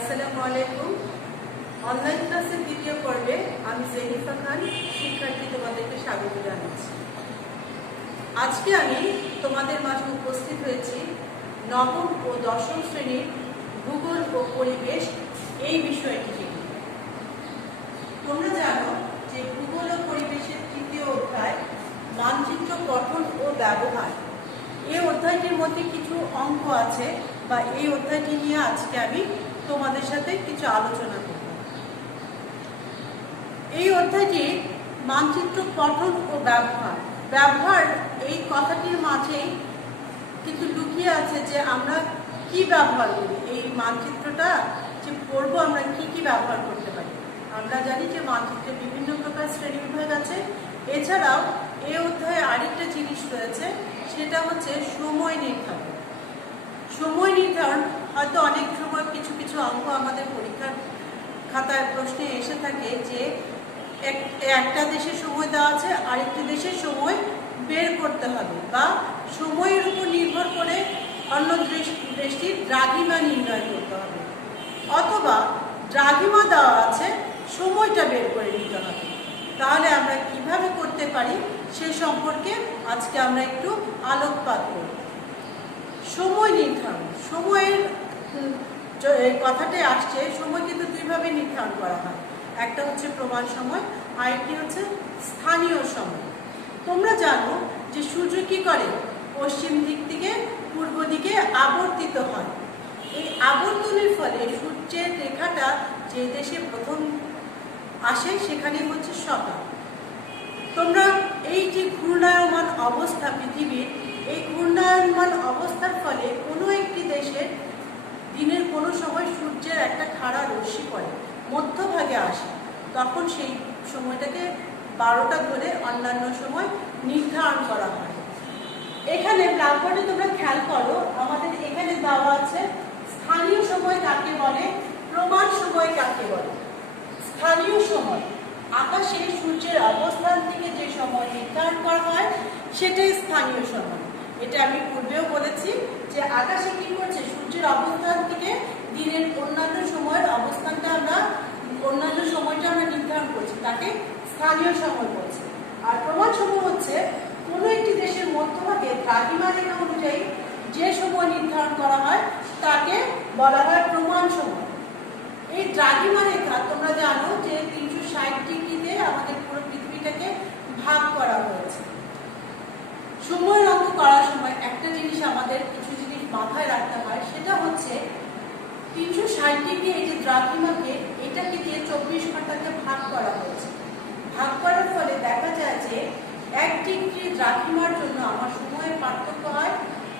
আসসালামু আলাইকুম অনলাইন ক্লাসের দ্বিতীয় পর্বে আমি জেনিফা খান, শিক্ষার্থী তোমাদেরকে স্বাগত জানাচ্ছি। আজকে আমি তোমাদের মাঝে উপস্থিত হয়েছি নবম ও দশম শ্রেণির ভূগোল ও পরিবেশ এই বিষয়টি নিয়ে। তোমরা জানো যে ভূগোল ও পরিবেশের তৃতীয় অধ্যায় মানচিত্র গঠন ও ব্যবহার। এই অধ্যায়টির মধ্যে কিছু অঙ্ক আছে বা এই অধ্যায়টি নিয়ে আজকে আমি তোমাদের সাথে কিছু আলোচনা করব। এই অধ্যায়টি মানচিত্র গঠন ও ব্যবহার। ব্যবহার এই কথাটির মাঝেই কিন্তু লুকিয়ে আছে যে আমরা কি ব্যবহার করি। এই মানচিত্রটা যে পড়ব আমরা কি কি ব্যবহার করতে পারি। আমরা জানি যে মানচিত্রে বিভিন্ন প্রকার শ্রেণি শ্রেণীবিভাগ আছে। এছাড়াও এই অধ্যায়ে আরেকটা জিনিস রয়েছে, সেটা হচ্ছে সময় নির্ধারণ। সময় নির্ধারণ। হয়তো অনেক সময় কিছু কিছু অঙ্ক আমাদের পরীক্ষার খাতায় প্রশ্নে এসে থাকে যে এক- একটা দেশের সময় দেওয়া আছে, আরেকটি দেশের সময় বের করতে হবে বা সময়ের উপর নির্ভর করে অন্য দেশ- দেশটির দ্রাঘিমা নির্ণয় করতে হবে। অথবা দ্রাঘিমা দেওয়া আছে, সময়টা বের করে নিতে হবে। তাহলে আমরা কীভাবে করতে পারি সে সম্পর্কে আজকে আমরা একটু আলোকপাত করব। সময় নির্ধারণ, সময়ের এই কথাটাই আসছে, সময় কিন্তু দুইভাবে নির্ধারণ করা হয়। একটা হচ্ছে প্রমাণ সময়, আরেকটি হচ্ছে স্থানীয় সময়। তোমরা জানো যে সূর্য কি করে? পশ্চিম দিক থেকে পূর্ব দিকে আবর্তিত হয়। এই আবর্তনের ফলে সূর্যের রেখাটা যে দেশে প্রথম আসে, সেখানে হচ্ছে সকাল। তোমরা এই যে ঘূর্ণায়মান অবস্থা পৃথিবীর এই ঘূর্ণায়মান অবস্থার ফলে কোনো একটি দেশের দিনের কোনো সময় সূর্যের একটা খাড়া রশ্মি পড়ে, মধ্যভাগে আসে। তখন সেই সময়টাকে বারোটা ধরে অন্যান্য সময় নির্ধারণ করা হয়। এখানে ব্ল্যাকবোর্ডে তোমরা খেয়াল করো, আমাদের এখানে দেওয়া আছে, স্থানীয় সময় কাকে বলে, প্রমাণ সময় কাকে বলে? স্থানীয় সময়, আকাশে সূর্যের অবস্থান থেকে যে সময় নির্ধারণ করা হয়, সেটাই স্থানীয় সময়। এটা আমি পূর্বেও বলেছি যে আকাশে কি করছে? সূর্যের অবস্থান থেকে দিনের অন্যান্য সময়ের অবস্থানটা আমরা, অন্যান্য সময়টা আমরা নির্ধারণ করছি, তাকে স্থানীয় সময় বলছে। আর প্রমাণ সময় হচ্ছে, কোনো একটি দেশের মধ্যভাগে দ্রাঘিমা রেখা অনুযায়ী যে সময় নির্ধারণ করা হয়, তাকে বলা হয় প্রমাণ সময়। এই দ্রাঘিমা রেখা তোমরা জানো যে তিনশো ষাট ডিগ্রিতে আমাদের পুরো পৃথিবীটাকে ভাগ করা হয়েছে। সময় অঙ্ক করার সময় একটা জিনিস আমাদের কিছু জিনিস মাথায় রাখতে হয়, সেটা হচ্ছে তিনশো ষাট ডিগ্রি এই যে দ্রাঘিমাকে, এটাকে দিয়ে চব্বিশ ঘন্টাকে ভাগ করা হয়েছে। ভাগ করার ফলে দেখা যায় যে এক ডিগ্রি দ্রাঘিমার জন্য আমার সময়ের পার্থক্য হয়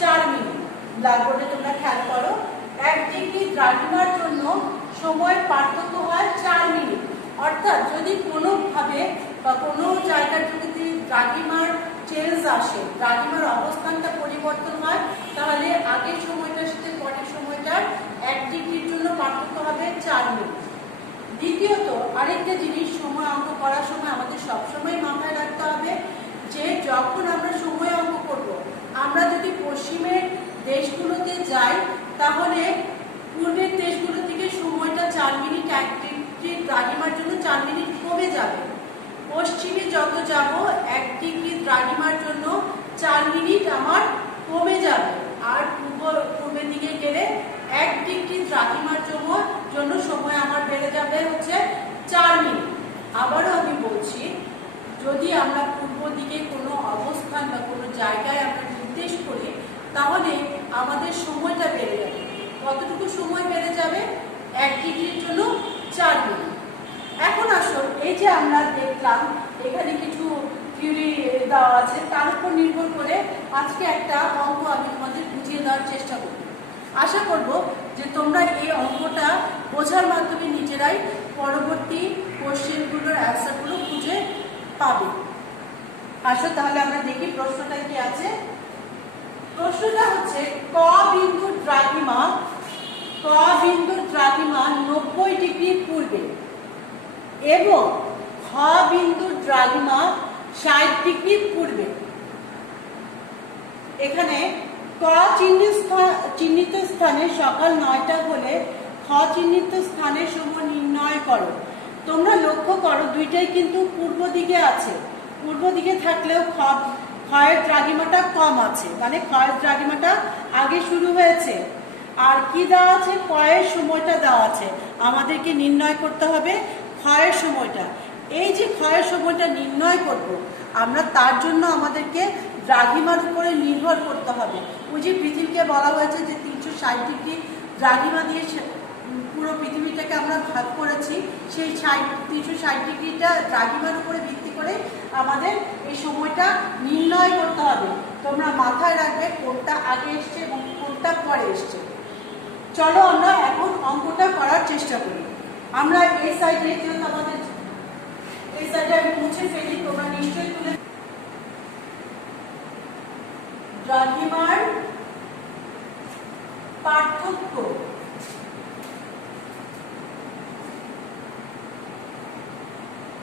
চার মিনিট। ব্ল্যাকবোর্ডে তোমরা খেয়াল করো, এক ডিগ্রি দ্রাঘিমার জন্য সময়ের পার্থক্য হয় চার মিনিট। অর্থাৎ যদি কোনোভাবে বা কোনো জায়গার যদি দ্রাঘিমার চেঞ্জ আসে। দ্রাঘিমার অবস্থানটা পরিবর্তন হয়, তাহলে আগের সময়টার সাথে পরের সময়টার এক ডিগ্রির জন্য পার্থক্য হবে চার মিনিট দ্বিতীয়ত, আরেকটা জিনিস সময় অঙ্ক করার সময় আমাদের সবসময় মাথায় রাখতে হবে যে যখন আমরা সময় অঙ্ক করব, আমরা যদি পশ্চিমের দেশগুলোতে যাই, তাহলে পূর্বের দেশগুলো থেকে সময়টা চার মিনিট এক ডিগ্রি দ্রাঘিমার জন্য চার মিনিট কমে যাবে। পশ্চিমে যত যাব, এক ডিগ্রি দ্রাঘিমার জন্য চার মিনিট আমার কমে যাবে। আর পূর্ব, পূর্বের দিকে গেলে এক ডিগ্রি দ্রাঘিমার জন্য জন্য সময় আমার বেড়ে যাবে হচ্ছে চার মিনিট। আবারও আমি বলছি, যদি আমরা পূর্ব দিকে কোনো অবস্থান বা কোনো জায়গায় আমরা নির্দেশ করি, তাহলে আমাদের সময়টা বেড়ে যাবে। কতটুকু সময় বেড়ে যাবে? এক ডিগ্রির জন্য চার মিনিট। এখন আসুন যে আমরা দেখলাম, এখানে কিছু থিওরি দেওয়া আছে, তার উপর নির্ভর করে আজকে একটা অঙ্ক আমি তোমাদের বুঝিয়ে দেওয়ার চেষ্টা করব। আশা করব যে তোমরা এই অঙ্কটা বোঝার মাধ্যমে নিজেরাই পরবর্তী কোশ্চেনগুলোর অ্যান্সারগুলো খুঁজে পাবে। আসো তাহলে আমরা দেখি প্রশ্নটা কি আছে। প্রশ্নটা হচ্ছে, ক বিন্দুর দ্রাঘিমা, ক বিন্দুর দ্রাঘিমা নব্বই ডিগ্রি পূর্বে এবং খ বিন্দুর দ্রাঘিমা ষাট ডিগ্রি পূর্বে এখানে ক চিহ্নিত চিহ্নিত স্থানে সকাল নয়টা হলে খ চিহ্নিত স্থানে সময় নির্ণয় করো। তোমরা লক্ষ্য করো, দুইটাই কিন্তু পূর্ব দিকে আছে। পূর্ব দিকে থাকলেও খ, ক্ষয়ের দ্রাঘিমাটা কম আছে। মানে ক্ষয়ের দ্রাঘিমাটা আগে শুরু হয়েছে। আর কি দেওয়া আছে? ক্ষয়ের সময়টা দেওয়া আছে। আমাদেরকে নির্ণয় করতে হবে ক্ষয়ের সময়টা। এই যে ক্ষয়ের সময়টা নির্ণয় করব, আমরা তার জন্য আমাদেরকে দ্রাঘিমার উপরে নির্ভর করতে হবে। ওই যে পৃথিবীকে বলা হয়েছে যে তিনশো ষাট ডিগ্রি দ্রাঘিমা দিয়ে পুরো পৃথিবীটাকে আমরা ভাগ করেছি, সেই ষাট তিনশো ষাট ডিগ্রিটা দ্রাঘিমার উপরে ভিত্তি করে আমাদের এই সময়টা নির্ণয় করতে হবে। তোমরা মাথায় রাখবে কোনটা আগে এসছে এবং কোনটা পরে এসছে। চলো আমরা এখন অঙ্কটা করার চেষ্টা করি। আমরা এই সাইডে যেহেতু আমাদের এই সাইডে আমি মুছে ফেলি, তোমরা নিশ্চয়ই তুলে দ্রাঘিমার পার্থক্য।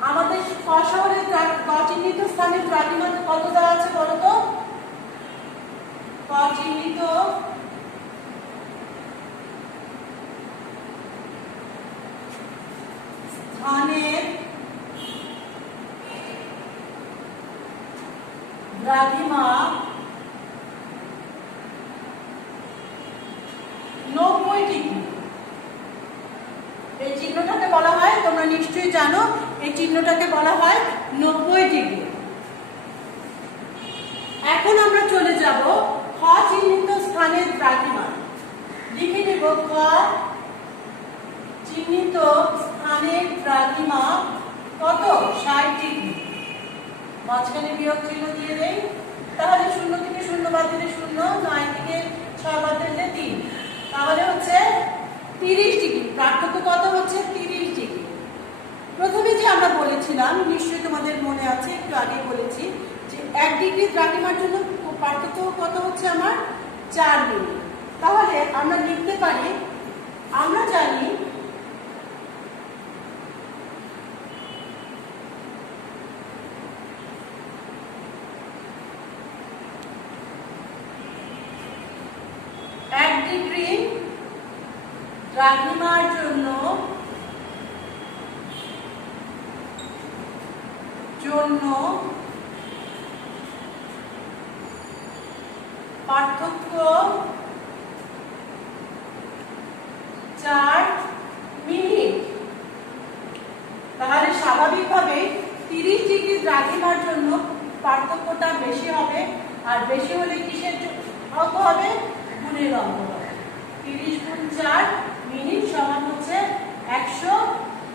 আমাদের ক চিহ্নিত স্থানে দ্রাঘিমা কত দেওয়া আছে বলো তো? ক চিহ্নিত স্থানের দ্রাঘিমা নব্বই ডিগ্রি এই চিহ্নটাকে বলা হয়, তোমরা নিশ্চয়ই জানো, এই চিহ্নটাকে বলা হয় নব্বই ডিগ্রি এখন আমরা চলে যাব খ চিহ্নিত স্থানের দ্রাঘিমা। লিখে নেব খ চিহ্নিত স্থানের দ্রাঘিমা কত? ষাট ডিগ্রি মাঝখানে বিয়োগ চিহ্ন দিয়ে দেই। তাহলে শূন্য থেকে শূন্য বাদ দিলে শূন্য, নয় থেকে ছয় বাদ দিলে তিন। তাহলে হচ্ছে তিরিশ ডিগ্রি। পার্থক্য কত হচ্ছে? তিরিশ ডিগ্রি। প্রথমে যে আমরা বলেছিলাম, নিশ্চয়ই তোমাদের মনে আছে, একটু আগে বলেছি, যে এক ডিগ্রি দ্রাঘিমার জন্য পার্থক্য কত হচ্ছে আমার? চার মিনিট তাহলে আমরা লিখতে পারি, আমরা জানি এক ডিগ্রি জন্য জন্য পার্থক্য চার মিনিট। তাহলে স্বাভাবিকভাবে তিরিশ ডিগ্রি দ্রাঘিমার জন্য পার্থক্যটা বেশি হবে, আর বেশি হলে কিসের অঙ্ক হবে? গুণের অঙ্ক হবে। তিরিশ গুণ চার মিনিট সমান হচ্ছে একশো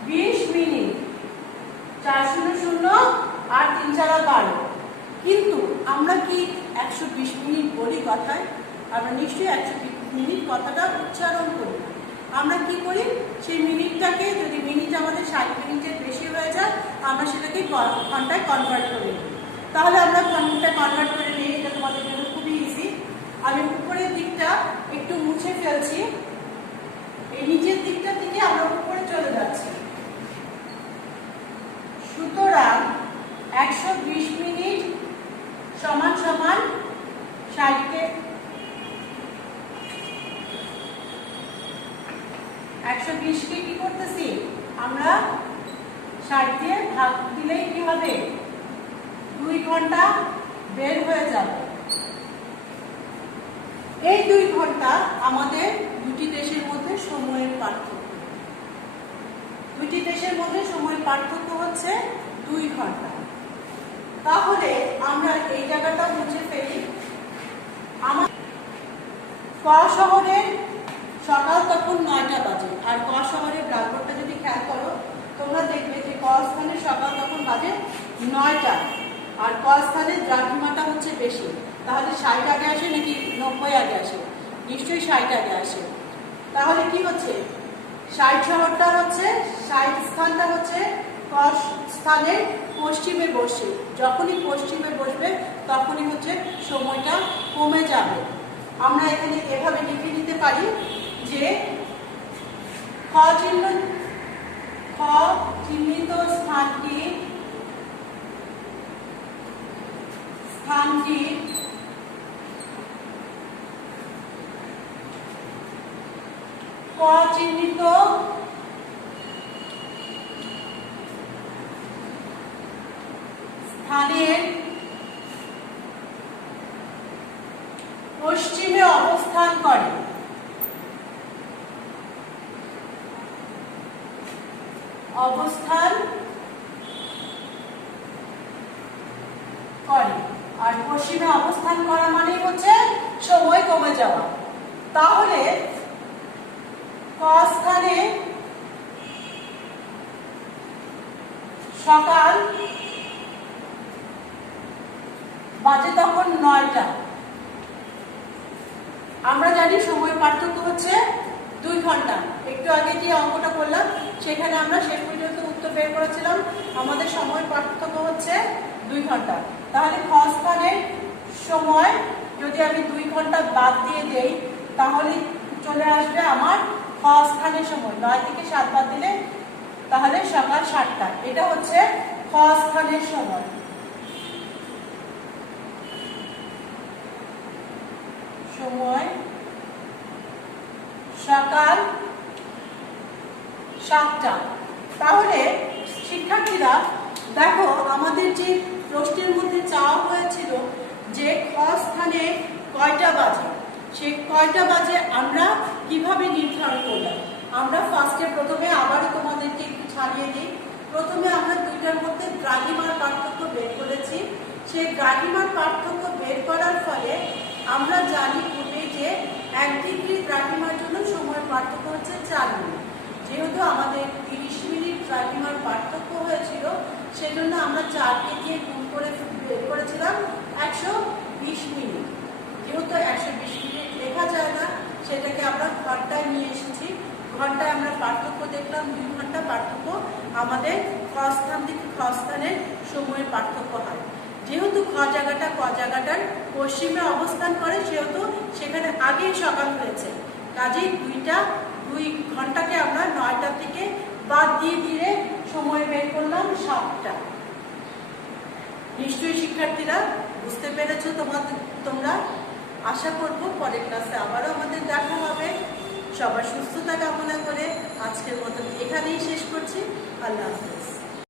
বিশ মিনিট। চার শূন্য শূন্য আর তিন চারা বারো। কিন্তু আমরা কি একশো বিশ মিনিট বলি কথায়? আমরা নিশ্চয়ই একশো বিশ মিনিট কথাটা উচ্চারণ করি। আমরা কি করি? সেই মিনিটটাকে যদি মিনিট আমাদের ষাট মিনিটের বেশি হয়ে যায়, আমরা সেটাকে ঘন্টায় কনভার্ট করে। তাহলে আমরা ঘণ্টা কনভার্ট করে নিই, এটা তোমাদের জন্য খুবই ইজি আমি উপরের দিকটা একটু মুছে ফেলছি। এই নিচের দিকটা থেকে আমরা উপরে চলে যাচ্ছি। সুতরাং একশো বিশ মিনিট সমান সমান ষাটকে একশো বিশকে কি করতেছি? আমরা ষাট দিয়ে ভাগ দিলেই কি হবে? দুই ঘণ্টা বের হয়ে যাবে। এই দুই ঘণ্টা আমাদের দুটি দেশের মধ্যে সময়ের পার্থক্য। দুটি দেশের মধ্যে সময়ের পার্থক্য হচ্ছে দুই ঘণ্টা। তাহলে আমরা এই জায়গাটা মুছে ফেলি। আমার ক শহরের সকাল তখন নয়টা বাজে আর ক শহরের ব্লাকবোর্ডটা যদি খেয়াল করো, তোমরা দেখবে যে ক স্থানের সকাল তখন বাজে নয়টা আর ক স্থানের দ্রাঘিমাটা হচ্ছে বেশি। তাহলে ষাট আগে আসে নাকি নিশ্চয়ই ষাট আগে আসে। তাহলে কি হচ্ছে? ষাট শহরটা হচ্ছে, ষাট স্থানটা হচ্ছে ক স্থানের পশ্চিমে বসে। যখনই পশ্চিমে বসবে, তখনই হচ্ছে সময়টা কমে যাবে। আমরা এখানে এভাবে লিখে নিতে পারি যে খ চিহ্ন, খ চিহ্নিত স্থানটি স্থানটি খ চিহ্নিত স্থানের পশ্চিমে অবস্থান করে। অবস্থান করে। আর পশ্চিমে অবস্থান করা মানে হচ্ছে সময় কমে যাওয়া। তাহলে স্থানে সকাল বাজে তখন নয়টা। আমরা জানি সময় পার্থক্য হচ্ছে দুই ঘণ্টা। একটু আগে যে অঙ্কটা করলাম, সেখানে আমরা শেষ পর্যন্ত উত্তর বের করেছিলাম। আমাদের সময় পার্থক্য হচ্ছে দুই ঘণ্টা। তাহলে খ স্থানের সময় যদি আমি দুই ঘণ্টা বাদ দিয়ে দেই, তাহলে চলে আসবে আমার খ স্থানের সময়, নয় থেকে সাত দিলে তাহলে সকাল সাতটা এটা হচ্ছে খ স্থানের সময়। সময়, সকাল সাতটা। তাহলে শিক্ষার্থীরা, দেখো আমাদের যে প্রশ্নের মধ্যে চাওয়া হয়েছিল যে খ স্থানে কয়টা বাজে? সে কয়টা বাজে আমরা কীভাবে নির্ধারণ করলাম? আমরা ফার্স্টে প্রথমে আবারও তোমাদেরকে একটু ছাড়িয়ে দিই। প্রথমে আমরা দুইটার মধ্যে দ্রাঘিমার পার্থক্য বের করেছি। সেই দ্রাঘিমার পার্থক্য বের করার ফলে আমরা জানি পূর্বে যে এক ডিগ্রি দ্রাঘিমার জন্য সময়ের পার্থক্য হচ্ছে চার মিনিট। যেহেতু আমাদের তিরিশ মিনিট দ্রাঘিমার পার্থক্য হয়েছিল, সেজন্য আমরা চারকে দিয়ে গুণ করে বের করেছিলাম একশো বিশ মিনিট। যেহেতু একশো বিশ মিনিট লেখা যায় না, সেটাকে আমরা ঘন্টায় নিয়ে এসেছি। ঘন্টায় আমরা পার্থক্য দেখলাম, দুই ঘণ্টা পার্থক্য। আমাদের খস্থান থেকে খস্থানের সময়ের পার্থক্য হয়। যেহেতু খ জায়গাটা ক জায়গাটার পশ্চিমে অবস্থান করে, সেহেতু সেখানে আগেই সকাল হয়েছে। কাজেই দুইটা, দুই ঘন্টাকে আমরা নয়টা থেকে বাদ দিয়ে দিয়ে সময় বের করলাম সাতটা। নিশ্চয়ই শিক্ষার্থীরা বুঝতে পেরেছ তোমাদের, তোমরা? আশা করব পরের ক্লাসে আবারও আমাদের দেখা হবে। সবার সুস্থতা কামনা করে আজকের মতন এখানেই শেষ করছি। আল্লাহ হাফেজ।